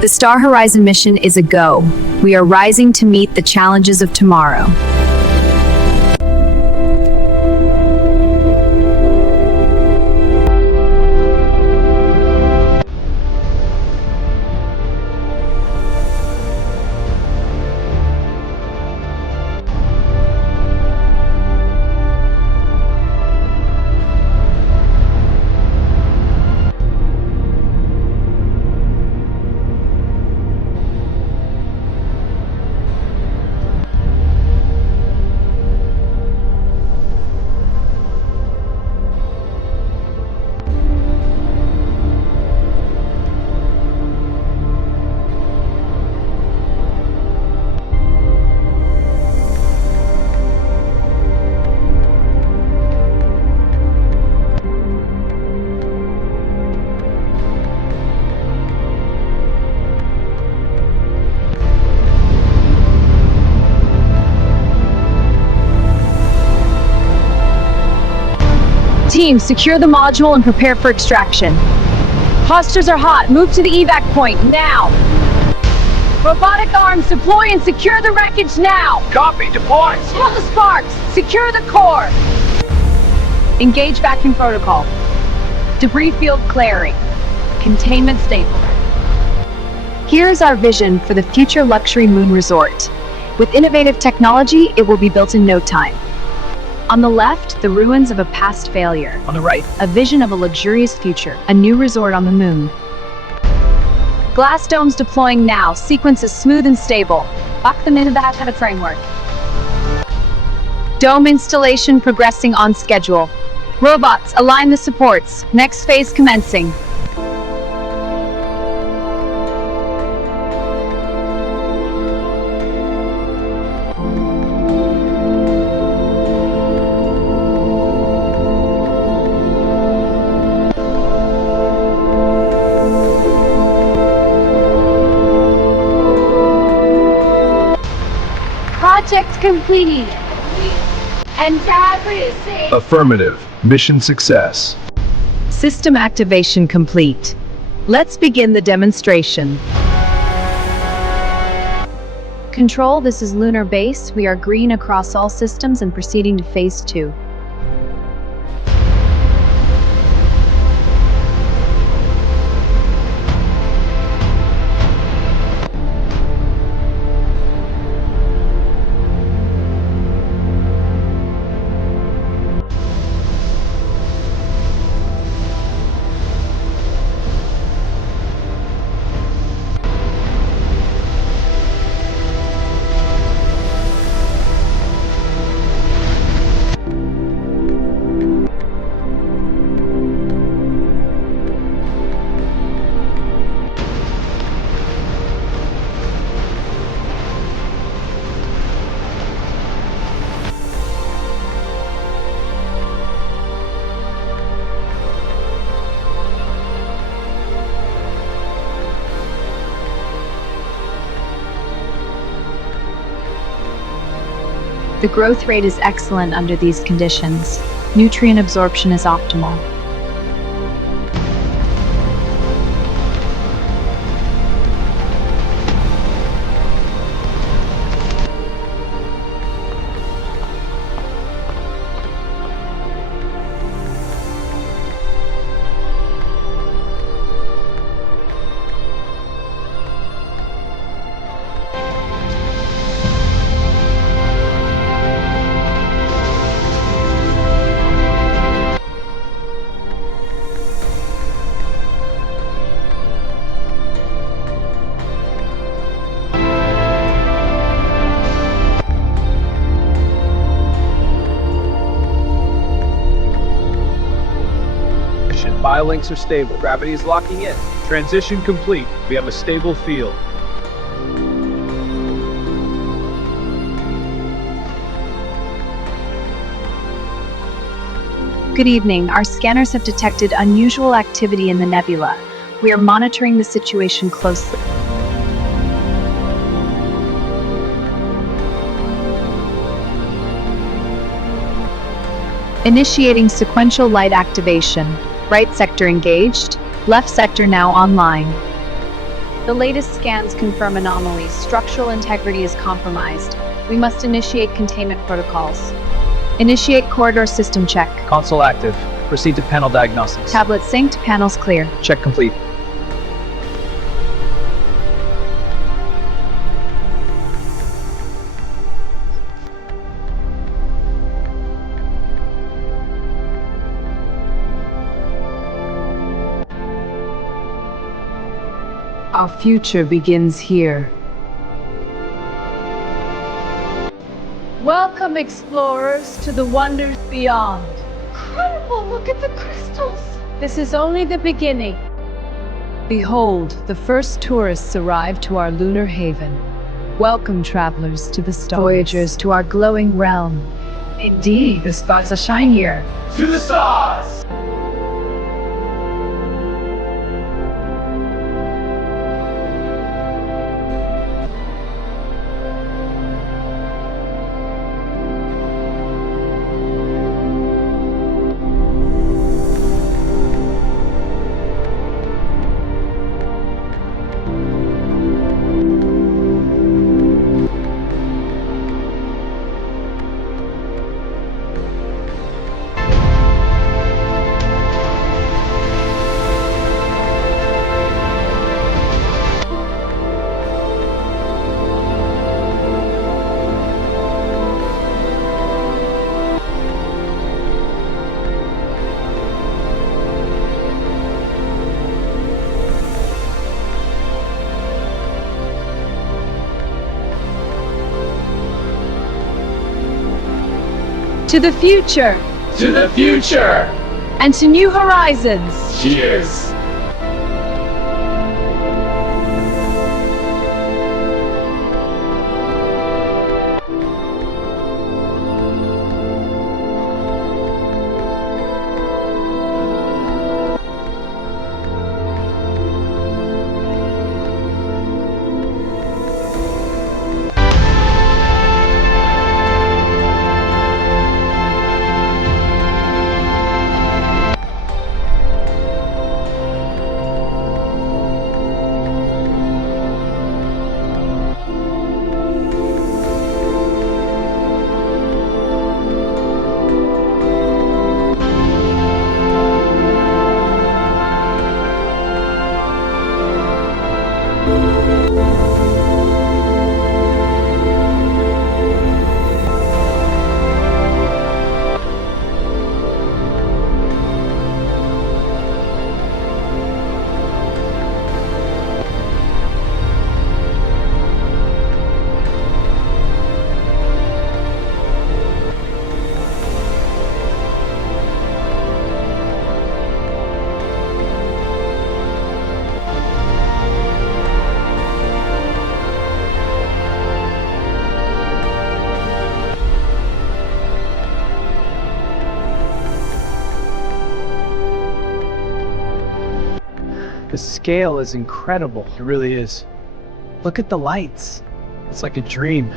The Star Horizon mission is a go. We are rising to meet the challenges of tomorrow. Team, secure the module and prepare for extraction. Hostages are hot. Move to the evac point, now! Robotic arms, deploy and secure the wreckage now! Copy, deploy! Kill the sparks! Secure the core! Engage vacuum protocol. Debris field clearing. Containment stable. Here's our vision for the future luxury moon resort. With innovative technology, it will be built in no time. On the left, the ruins of a past failure. On the right, A vision of a luxurious future, a new resort on the moon. Glass domes deploying now, sequence is smooth and stable. Lock them into the hatchet framework. Dome installation progressing on schedule. Robots, align the supports. Next phase commencing. Project completed. And safe. affirmative. Mission success. System activation complete. Let's begin the demonstration. Control, this is Lunar Base. We are green across all systems and proceeding to Phase 2. The growth rate is excellent under these conditions. Nutrient absorption is optimal. Biolinks are stable. Gravity is locking in. Transition complete. We have a stable field. Good evening. Our scanners have detected unusual activity in the nebula. We are monitoring the situation closely. Initiating sequential light activation. Right sector engaged, left sector now online. The latest scans confirm anomalies. Structural integrity is compromised. We must initiate containment protocols. Initiate corridor system check. Console active. Proceed to panel diagnostics. Tablet synced, panels clear. Check complete. Our future begins here. Welcome, explorers, to the wonders beyond. Incredible, look at the crystals. This is only the beginning. Behold, the first tourists arrive to our lunar haven. Welcome, travelers, to the stars. Voyagers to our glowing realm. Indeed, the stars are shinier. To the stars! To the future, To the future! and to new horizons. Cheers! The scale is incredible. It really is. Look at the lights. It's like a dream.